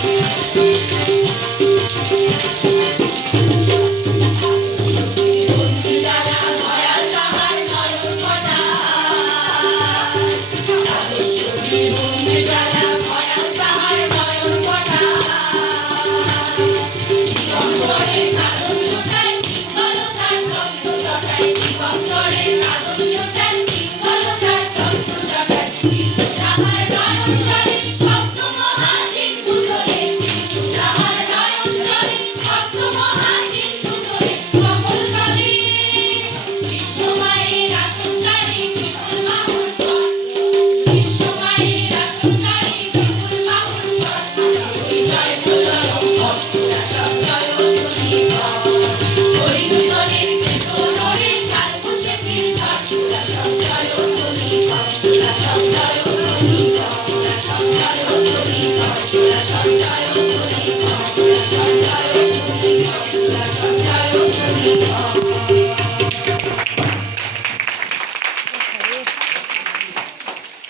Thank you. Yeah.